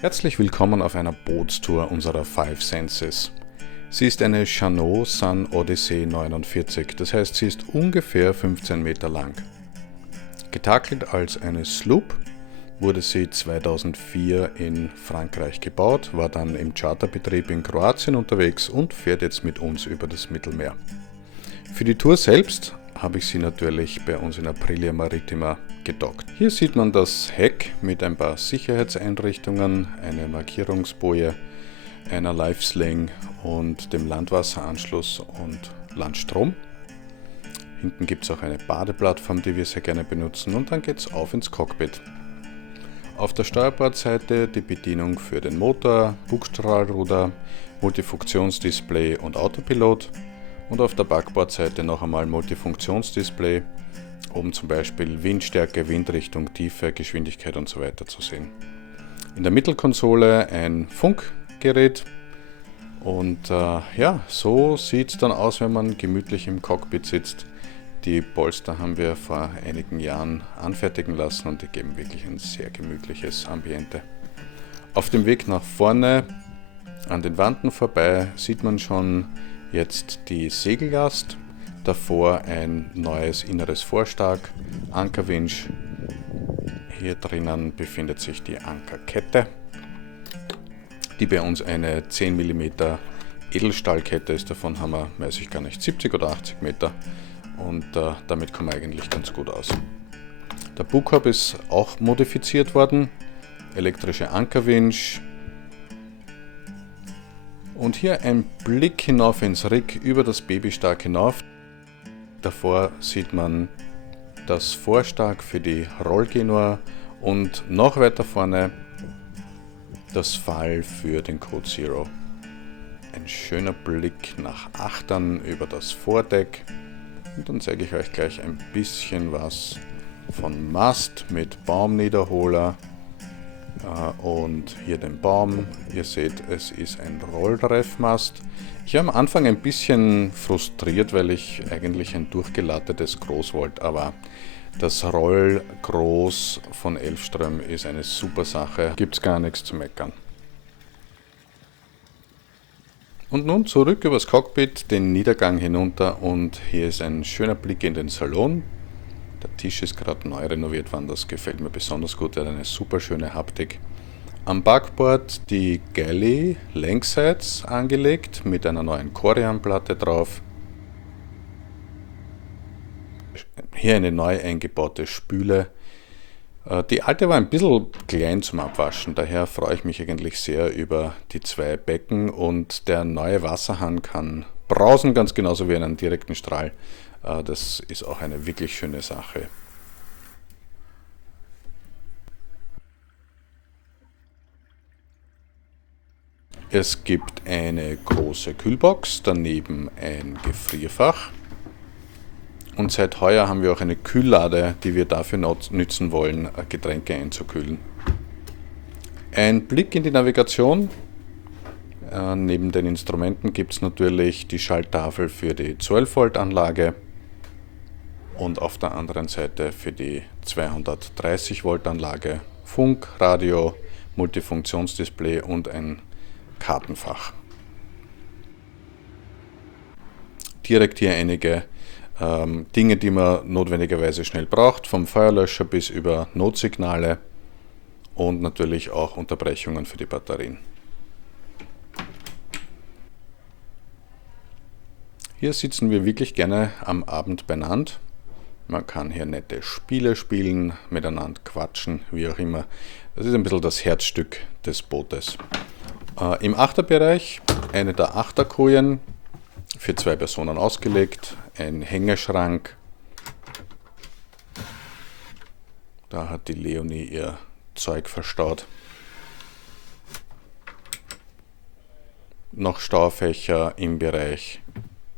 Herzlich willkommen auf einer Bootstour unserer Five Senses. Sie ist eine Jeanneau Sun Odyssey 49, das heißt, sie ist ungefähr 15 Meter lang. Getakelt als eine Sloop wurde sie 2004 in Frankreich gebaut, war dann im Charterbetrieb in Kroatien unterwegs und fährt jetzt mit uns über das Mittelmeer. Für die Tour selbst habe ich sie natürlich bei uns in Aprilia Marittima gedockt. Hier sieht man das Heck mit ein paar Sicherheitseinrichtungen, eine Markierungsboje, einer Livesling und dem Landwasseranschluss und Landstrom. Hinten gibt es auch eine Badeplattform, die wir sehr gerne benutzen, und dann geht es auf ins Cockpit. Auf der Steuerbordseite die Bedienung für den Motor, Bugstrahlruder, Multifunktionsdisplay und Autopilot. Und auf der Backbordseite noch einmal Multifunktionsdisplay, um zum Beispiel Windstärke, Windrichtung, Tiefe, Geschwindigkeit und so weiter zu sehen. In der Mittelkonsole ein Funkgerät und so sieht es dann aus, wenn man gemütlich im Cockpit sitzt. Die Polster haben wir vor einigen Jahren anfertigen lassen und die geben wirklich ein sehr gemütliches Ambiente. Auf dem Weg nach vorne an den Wanten vorbei sieht man schon jetzt die Segellast, davor ein neues inneres Vorstag, Ankerwinsch. Hier drinnen befindet sich die Ankerkette, die bei uns eine 10 mm Edelstahlkette ist. Davon haben wir, weiß ich gar nicht, 70 oder 80 Meter und damit kommen wir eigentlich ganz gut aus. Der Bugkorb ist auch modifiziert worden, elektrische Ankerwinsch. Und hier ein Blick hinauf ins Rig über das Babystark hinauf. Davor sieht man das Vorstag für die Rollgenua und noch weiter vorne das Fall für den Code Zero. Ein schöner Blick nach Achtern über das Vordeck. Und dann zeige ich euch gleich ein bisschen was von Mast mit Baumniederholer. Und hier den Baum. Ihr seht, es ist ein Rollrefmast. Ich war am Anfang ein bisschen frustriert, weil ich eigentlich ein durchgelatetes Groß wollte, aber das Rollgroß von Elfström ist eine super Sache. Gibt es gar nichts zu meckern. Und nun zurück übers Cockpit, den Niedergang hinunter, und hier ist ein schöner Blick in den Salon. Der Tisch ist gerade neu renoviert worden, das gefällt mir besonders gut, er hat eine super schöne Haptik. Am Backbord die Galley längsseits angelegt mit einer neuen Corian-Platte drauf. Hier eine neu eingebaute Spüle. Die alte war ein bisschen klein zum Abwaschen, daher freue ich mich eigentlich sehr über die zwei Becken, und der neue Wasserhahn kann brausen, ganz genauso wie einen direkten Strahl. Das ist auch eine wirklich schöne Sache. Es gibt eine große Kühlbox, daneben ein Gefrierfach, und seit heuer haben wir auch eine Kühllade, die wir dafür nützen wollen, Getränke einzukühlen. Ein Blick in die Navigation. Neben den Instrumenten gibt es natürlich die Schalttafel für die 12 Volt Anlage. Und auf der anderen Seite für die 230 Volt Anlage Funk, Radio, Multifunktionsdisplay und ein Kartenfach. Direkt hier einige Dinge, die man notwendigerweise schnell braucht, vom Feuerlöscher bis über Notsignale und natürlich auch Unterbrechungen für die Batterien. Hier sitzen wir wirklich gerne am Abend beieinander. Man kann hier nette Spiele spielen, miteinander quatschen, wie auch immer. Das ist ein bisschen das Herzstück des Bootes. Im Achterbereich eine der Achterkojen, für 2 Personen ausgelegt, ein Hängeschrank. Da hat die Leonie ihr Zeug verstaut. Noch Staufächer im Bereich,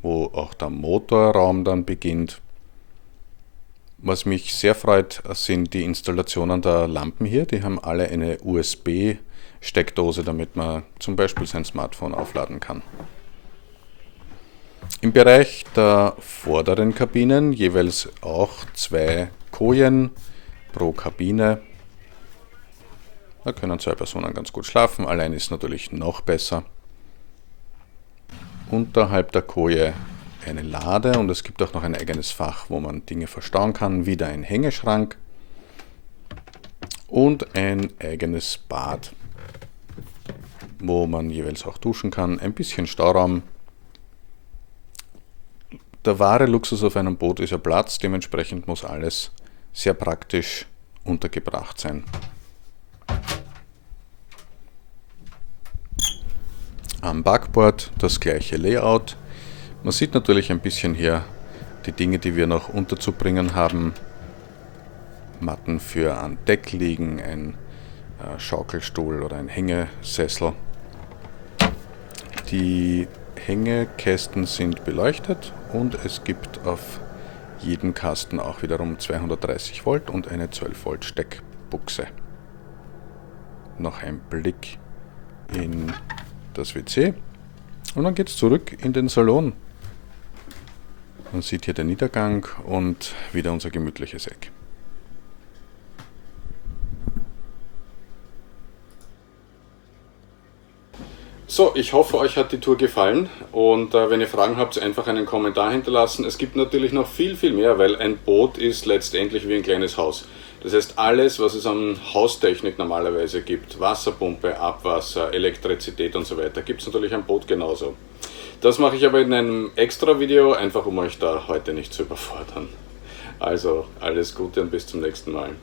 wo auch der Motorraum dann beginnt. Was mich sehr freut, sind die Installationen der Lampen hier. Die haben alle eine USB-Steckdose, damit man zum Beispiel sein Smartphone aufladen kann. Im Bereich der vorderen Kabinen jeweils auch 2 Kojen pro Kabine. Da können 2 Personen ganz gut schlafen, allein ist natürlich noch besser. Unterhalb der Koje eine Lade und es gibt auch noch ein eigenes Fach, wo man Dinge verstauen kann, wieder ein Hängeschrank und ein eigenes Bad, wo man jeweils auch duschen kann, ein bisschen Stauraum. Der wahre Luxus auf einem Boot ist ja Platz, dementsprechend muss alles sehr praktisch untergebracht sein. Am Backbord das gleiche Layout. Man sieht natürlich ein bisschen hier die Dinge, die wir noch unterzubringen haben. Matten für an Deck liegen, ein Schaukelstuhl oder ein Hängesessel. Die Hängekästen sind beleuchtet und es gibt auf jedem Kasten auch wiederum 230 Volt und eine 12 Volt Steckbuchse. Noch ein Blick in das WC und dann geht es zurück in den Salon. Man sieht hier den Niedergang und wieder unser gemütliches Eck. So, ich hoffe, euch hat die Tour gefallen und wenn ihr Fragen habt, einfach einen Kommentar hinterlassen. Es gibt natürlich noch viel, viel mehr, weil ein Boot ist letztendlich wie ein kleines Haus. Das heißt, alles, was es an Haustechnik normalerweise gibt, Wasserpumpe, Abwasser, Elektrizität und so weiter, gibt es natürlich am Boot genauso. Das mache ich aber in einem extra Video, einfach um euch da heute nicht zu überfordern. Also, alles Gute und bis zum nächsten Mal.